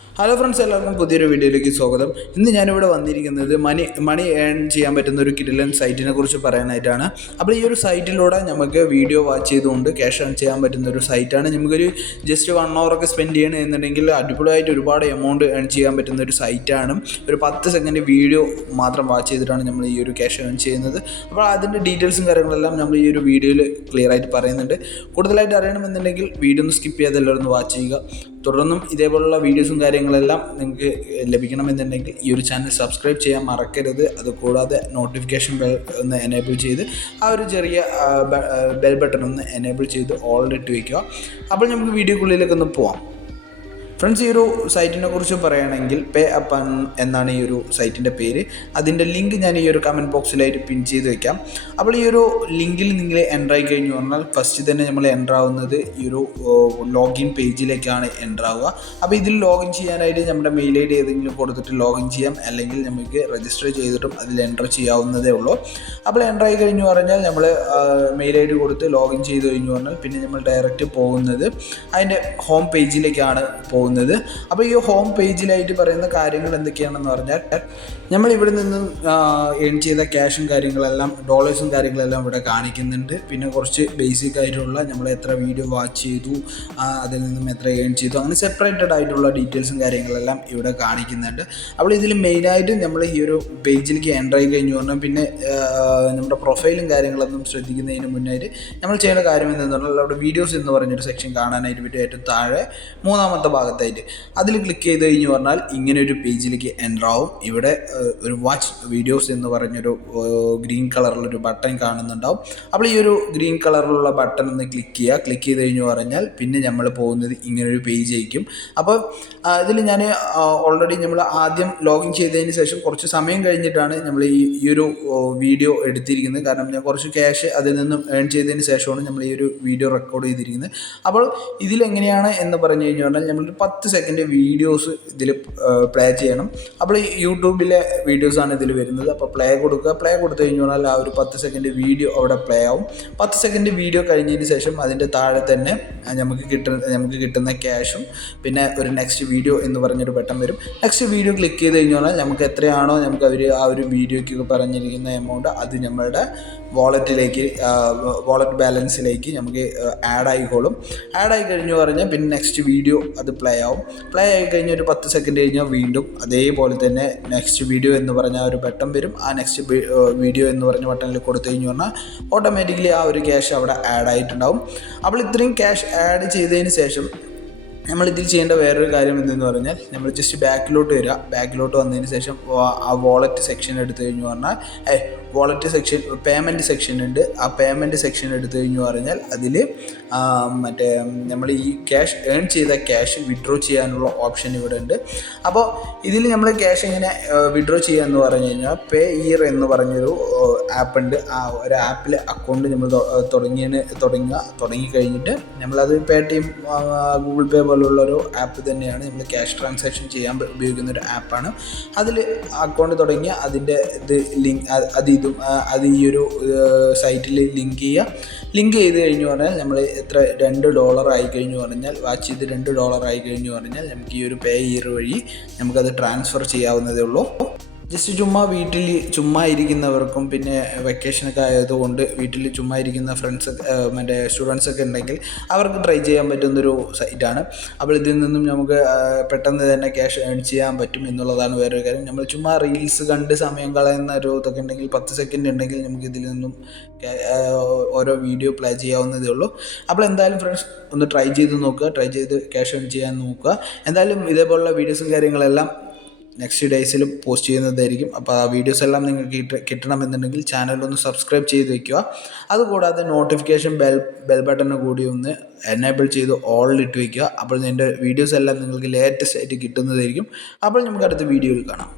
Hello friends, എല്ലാവർക്കും പുതിയൊരു വീഡിയോയിലേക്ക് സ്വാഗതം. ഇന്ന് ഞാനിവിടെ വന്നിരിക്കുന്നത് മണി ഏൺ ചെയ്യാൻ പറ്റുന്ന ഒരു കിടിലൻ സൈറ്റിനെ കുറിച്ച് പറയാനായിട്ടാണ്. അപ്പോൾ ഈ ഒരു സൈറ്റിലൂടെ നമുക്ക് വീഡിയോ വാച്ച് ചെയ്തുകൊണ്ട് ക്യാഷ് ഏൺ ചെയ്യാൻ പറ്റുന്ന ഒരു സൈറ്റാണ്. നമുക്കൊരു ജസ്റ്റ് 1 hour ഒക്കെ സ്പെൻഡ് ചെയ്യണമെന്നുണ്ടെങ്കിൽ അടിപൊളിയായിട്ട് ഒരുപാട് എമൗണ്ട് ഏൺ ചെയ്യാൻ പറ്റുന്ന ഒരു സൈറ്റാണ്. ഒരു 10 സെക്കൻഡ് വീഡിയോ മാത്രം വാച്ച് ചെയ്തിട്ടാണ് നമ്മൾ ഈ ഒരു ക്യാഷ് ഏൺ ചെയ്യുന്നത്. അപ്പോൾ അതിൻ്റെ ഡീറ്റെയിൽസും കാര്യങ്ങളെല്ലാം നമ്മൾ ഈ ഒരു വീഡിയോയിൽ ക്ലിയർ ആയിട്ട് പറയുന്നുണ്ട്. കൂടുതലായിട്ട് അറിയണമെന്നുണ്ടെങ്കിൽ വീഡിയോ ഒന്ന് സ്കിപ്പ് ചെയ്ത് എല്ലാവരും ഒന്ന് വാച്ച് ചെയ്യുക. തുടർന്നും ഇതേപോലുള്ള വീഡിയോസും കാര്യങ്ങളെല്ലാം നിങ്ങൾക്ക് ലഭിക്കണമെന്നുണ്ടെങ്കിൽ ഈ ഒരു ചാനൽ സബ്സ്ക്രൈബ് ചെയ്യാൻ മറക്കരുത്. അതുകൂടാതെ നോട്ടിഫിക്കേഷൻ ബെൽ ഒന്ന് എനേബിൾ ചെയ്ത് ആ ഒരു ചെറിയ ബെൽ ബട്ടൺ ഒന്ന് എനേബിൾ ചെയ്ത് ഓൾ ഇട്ട് വയ്ക്കുക. അപ്പോൾ നമുക്ക് വീഡിയോക്കുള്ളിലേക്ക് ഒന്ന് പോവാം. ഫ്രണ്ട്സ്, ഈ ഒരു സൈറ്റിനെ കുറിച്ച് പറയുകയാണെങ്കിൽ പേ അപ്പ് എന്നാണ് ഈ ഒരു സൈറ്റിൻ്റെ പേര്. അതിൻ്റെ ലിങ്ക് ഞാൻ ഈ ഒരു കമൻറ്റ് ബോക്സിലായിട്ട് പിൻ ചെയ്ത് വെക്കാം. അപ്പോൾ ഈ ഒരു ലിങ്കിൽ നിങ്ങൾ എൻ്റർ ആയി കഴിഞ്ഞു പറഞ്ഞാൽ ഫസ്റ്റ് തന്നെ നമ്മൾ എൻ്റർ ആവുന്നത് ഈ ഒരു ലോഗിൻ പേജിലേക്കാണ് എൻ്റർ ആവുക. അപ്പോൾ ഇതിൽ ലോഗിൻ ചെയ്യാനായിട്ട് നമ്മുടെ മെയിൽ ഐ ഡി ഏതെങ്കിലും കൊടുത്തിട്ട് ലോഗിൻ ചെയ്യാം, അല്ലെങ്കിൽ നമുക്ക് രജിസ്റ്റർ ചെയ്തിട്ടും അതിൽ എൻ്റർ ചെയ്യാവുന്നതേ ഉള്ളൂ. അപ്പോൾ എൻ്റർ ആയി കഴിഞ്ഞു പറഞ്ഞാൽ നമ്മൾ മെയിൽ ഐ ഡി കൊടുത്ത് ലോഗിൻ ചെയ്ത് കഴിഞ്ഞു പറഞ്ഞാൽ പിന്നെ നമ്മൾ ഡയറക്റ്റ് പോകുന്നത് അതിൻ്റെ ഹോം പേജിലേക്കാണ് പോകുന്നത്. അപ്പോൾ ഈ ഹോം പേജിലായിട്ട് പറയുന്ന കാര്യങ്ങൾ എന്തൊക്കെയാണെന്ന് പറഞ്ഞാൽ, നമ്മൾ ഇവിടെ നിന്ന് ഏൺ ചെയ്ത ക്യാഷും കാര്യങ്ങളെല്ലാം ഡോളേഴ്സും കാര്യങ്ങളെല്ലാം ഇവിടെ കാണിക്കുന്നുണ്ട്. പിന്നെ കുറച്ച് ബേസിക് ആയിട്ടുള്ള നമ്മൾ എത്ര വീഡിയോ വാച്ച് ചെയ്തു, അതിൽ നിന്നും എത്ര ഏൺ ചെയ്തു, അങ്ങനെ സെപ്പറേറ്റഡ് ആയിട്ടുള്ള ഡീറ്റെയിൽസും കാര്യങ്ങളെല്ലാം ഇവിടെ കാണിക്കുന്നുണ്ട്. അപ്പോൾ ഇതിൽ മെയിനായിട്ട് നമ്മൾ ഈ ഒരു പേജിലേക്ക് എൻ്റർ ആയി കഴിഞ്ഞു പറഞ്ഞാൽ പിന്നെ നമ്മുടെ പ്രൊഫൈലും കാര്യങ്ങളൊന്നും ശ്രദ്ധിക്കുന്നതിന് മുന്നായിട്ട് നമ്മൾ ചെയ്യേണ്ട കാര്യം എന്താണെന്ന് പറഞ്ഞാൽ, അവിടെ വീഡിയോസ് എന്ന് പറഞ്ഞൊരു സെക്ഷൻ കാണാനായിട്ട് പറ്റും. ഏറ്റവും താഴെ മൂന്നാമത്തെ ഭാഗത്തായിട്ട് അതിൽ ക്ലിക്ക് ചെയ്ത് കഴിഞ്ഞു പറഞ്ഞാൽ ഇങ്ങനെ ഒരു പേജിലേക്ക് എൻ്റർ ആവും. ഇവിടെ ഒരു വാച്ച് വീഡിയോസ് എന്ന് പറഞ്ഞൊരു ഗ്രീൻ കളറിലൊരു ബട്ടൺ കാണുന്നുണ്ടാവും. അപ്പോൾ ഈ ഒരു ഗ്രീൻ കളറിലുള്ള ബട്ടൺ ഒന്ന് ക്ലിക്ക് ചെയ്യുക. ക്ലിക്ക് ചെയ്ത് കഴിഞ്ഞു പറഞ്ഞാൽ പിന്നെ നമ്മൾ പോകുന്നത് ഇങ്ങനൊരു പേജ് ആയിരിക്കും. അപ്പോൾ ഇതിൽ ഞാൻ ഓൾറെഡി നമ്മൾ ആദ്യം ലോഗിൻ ചെയ്തതിന് ശേഷം കുറച്ച് സമയം കഴിഞ്ഞിട്ടാണ് നമ്മൾ ഈ ഒരു വീഡിയോ എടുത്തിരിക്കുന്നത്. കാരണം ഞാൻ കുറച്ച് ക്യാഷ് അതിൽ നിന്നും ഏൺ ചെയ്തതിന് ശേഷമാണ് നമ്മൾ ഈ ഒരു വീഡിയോ റെക്കോർഡ് ചെയ്തിരിക്കുന്നത്. അപ്പോൾ ഇതിലെങ്ങനെയാണ് എന്ന് പറഞ്ഞു കഴിഞ്ഞാൽ നമ്മൾ 10 സെക്കൻഡ് വീഡിയോസ് ഇതിൽ പ്ലേ ചെയ്യണം. അപ്പോൾ യൂട്യൂബിലെ വീഡിയോസാണ് ഇതിൽ വരുന്നത്. അപ്പോൾ പ്ലേ കൊടുക്കുക. പ്ലേ കൊടുത്തു കഴിഞ്ഞാൽ ആ ഒരു 10 സെക്കൻഡ് വീഡിയോ അവിടെ പ്ലേ ആവും. 10 സെക്കൻഡ് വീഡിയോ കഴിഞ്ഞതിന് ശേഷം അതിൻ്റെ താഴെ തന്നെ നമുക്ക് കിട്ടുന്ന ക്യാഷും പിന്നെ ഒരു നെക്സ്റ്റ് വീഡിയോ എന്ന് പറഞ്ഞൊരു ബട്ടൺ വരും. നെക്സ്റ്റ് വീഡിയോ ക്ലിക്ക് ചെയ്ത് കഴിഞ്ഞാൽ നമുക്ക് എത്രയാണോ നമുക്ക് അവർ ആ ഒരു വീഡിയോയ്ക്ക് പറഞ്ഞിരിക്കുന്ന എമൗണ്ട് അത് നമ്മളുടെ വാളറ്റ് ബാലൻസിലേക്ക് നമുക്ക് ആഡ് ആയിക്കോളും. ആഡ് ആയി കഴിഞ്ഞു പറഞ്ഞാൽ പിന്നെ നെക്സ്റ്റ് വീഡിയോ അത് പ്ലേ ആവും. പ്ലേ ആയി കഴിഞ്ഞ് ഒരു 10 സെക്കൻഡ് കഴിഞ്ഞാൽ വീണ്ടും അതേപോലെ തന്നെ നെക്സ്റ്റ് വീഡിയോ എന്ന് പറഞ്ഞ ഒരു ബട്ടൺ വരും. ആ നെക്സ്റ്റ് വീഡിയോ എന്ന് പറഞ്ഞ ബട്ടണിൽ കൊടുത്തു കഴിഞ്ഞു പറഞ്ഞാൽ ഓട്ടോമാറ്റിക്കലി ആ ഒരു ക്യാഷ് അവിടെ ആഡ് ആയിട്ടുണ്ടാവും. അപ്പോൾ ഇത്രയും ക്യാഷ് ആഡ് ചെയ്തതിന് ശേഷം നമ്മളിതിൽ ചെയ്യേണ്ട വേറൊരു കാര്യം എന്തെന്ന് പറഞ്ഞാൽ, നമ്മൾ ജസ്റ്റ് ബാക്കിലോട്ട് വരിക. ബാക്കിലോട്ട് വന്നതിന് ശേഷം ആ വാളറ്റ് സെക്ഷൻ എടുത്തു കഴിഞ്ഞു പറഞ്ഞാൽ വാളറ്റ് സെക്ഷൻ പേയ്മെൻറ്റ് സെക്ഷൻ ഉണ്ട്. ആ പേയ്മെൻറ്റ് സെക്ഷൻ എടുത്തു കഴിഞ്ഞു പറഞ്ഞാൽ അതിൽ മറ്റേ നമ്മൾ ഈ ക്യാഷ് ഏൺ ചെയ്ത ക്യാഷ് വിഡ്രോ ചെയ്യാനുള്ള ഓപ്ഷൻ ഇവിടെ ഉണ്ട്. അപ്പോൾ ഇതിൽ നമ്മൾ ക്യാഷ് എങ്ങനെ വിഡ്രോ ചെയ്യുക എന്ന് പറഞ്ഞു കഴിഞ്ഞാൽ പേ ഇയർ എന്ന് പറഞ്ഞൊരു ആപ്പ് ഉണ്ട്. ആ ഒരു ആപ്പിൽ അക്കൗണ്ട് നമ്മൾ തുടങ്ങി കഴിഞ്ഞിട്ട് നമ്മളത് Paytm, ഗൂഗിൾ പേ പോലുള്ളൊരു ആപ്പ് തന്നെയാണ്. നമ്മൾ ക്യാഷ് ട്രാൻസാക്ഷൻ ചെയ്യാൻ ഉപയോഗിക്കുന്ന ഒരു ആപ്പാണ്. അതിൽ അക്കൗണ്ട് തുടങ്ങിയ അതിൻ്റെ ഇത് ലിങ്ക് അത് ഈ ഒരു സൈറ്റിൽ ലിങ്ക് ചെയ്ത് കഴിഞ്ഞു പറഞ്ഞാൽ നമ്മൾ എത്ര $2 ആയി കഴിഞ്ഞു പറഞ്ഞാൽ വാച്ച് ചെയ്ത് $2 ആയി കഴിഞ്ഞു പറഞ്ഞാൽ നമുക്ക് ഈ ഒരു പേ ഇയർ വഴി നമുക്കത് ട്രാൻസ്ഫർ ചെയ്യാവുന്നതേ ഉള്ളൂ. ജസ്റ്റ് വീട്ടിൽ ചുമ്മാ ഇരിക്കുന്നവർക്കും പിന്നെ വെക്കേഷനൊക്കെ ആയതുകൊണ്ട് വീട്ടിൽ ചുമ്മാ ഇരിക്കുന്ന മറ്റേ സ്റ്റുഡൻസൊക്കെ ഉണ്ടെങ്കിൽ അവർക്ക് ട്രൈ ചെയ്യാൻ പറ്റുന്നൊരു സൈറ്റാണ്. അപ്പോൾ ഇതിൽ നിന്നും നമുക്ക് പെട്ടെന്ന് തന്നെ ക്യാഷ് ഏൺ ചെയ്യാൻ പറ്റും എന്നുള്ളതാണ് വേറൊരു കാര്യം. നമ്മൾ ചുമ്മാ റീൽസ് കണ്ട് സമയം കളയുന്ന ഒരു ഇതൊക്കെ ഉണ്ടെങ്കിൽ 10 സെക്കൻഡ് ഉണ്ടെങ്കിൽ നമുക്ക് ഇതിൽ നിന്നും ഓരോ വീഡിയോ പ്ലേ ചെയ്യാവുന്നതേ ഉള്ളൂ. അപ്പോൾ എന്തായാലും ഫ്രണ്ട്സ് ഒന്ന് ട്രൈ ചെയ്ത് നോക്കുക. ട്രൈ ചെയ്ത് ക്യാഷ് ഏൺ ചെയ്യാൻ നോക്കുക. എന്തായാലും ഇതേപോലുള്ള വീഡിയോസും കാര്യങ്ങളെല്ലാം നെക്സ്റ്റ് ഡേയ്സിൽ പോസ്റ്റ് ചെയ്യുന്നതായിരിക്കും. അപ്പോൾ ആ വീഡിയോസ് എല്ലാം നിങ്ങൾക്ക് കിട്ടണമെന്നുണ്ടെങ്കിൽ ചാനലൊന്ന് സബ്സ്ക്രൈബ് ചെയ്ത് വയ്ക്കുക. അതുകൂടാതെ നോട്ടിഫിക്കേഷൻ ബെൽ ബട്ടൺ കൂടി ഒന്ന് എനേബിൾ ചെയ്ത് ഓളിൽ ഇട്ട് വയ്ക്കുക. അപ്പോൾ എൻ്റെ വീഡിയോസ് എല്ലാം നിങ്ങൾക്ക് ലേറ്റസ്റ്റ് ആയിട്ട് കിട്ടുന്നതായിരിക്കും. അപ്പോൾ നമുക്ക് അടുത്ത വീഡിയോയിൽ കാണാം.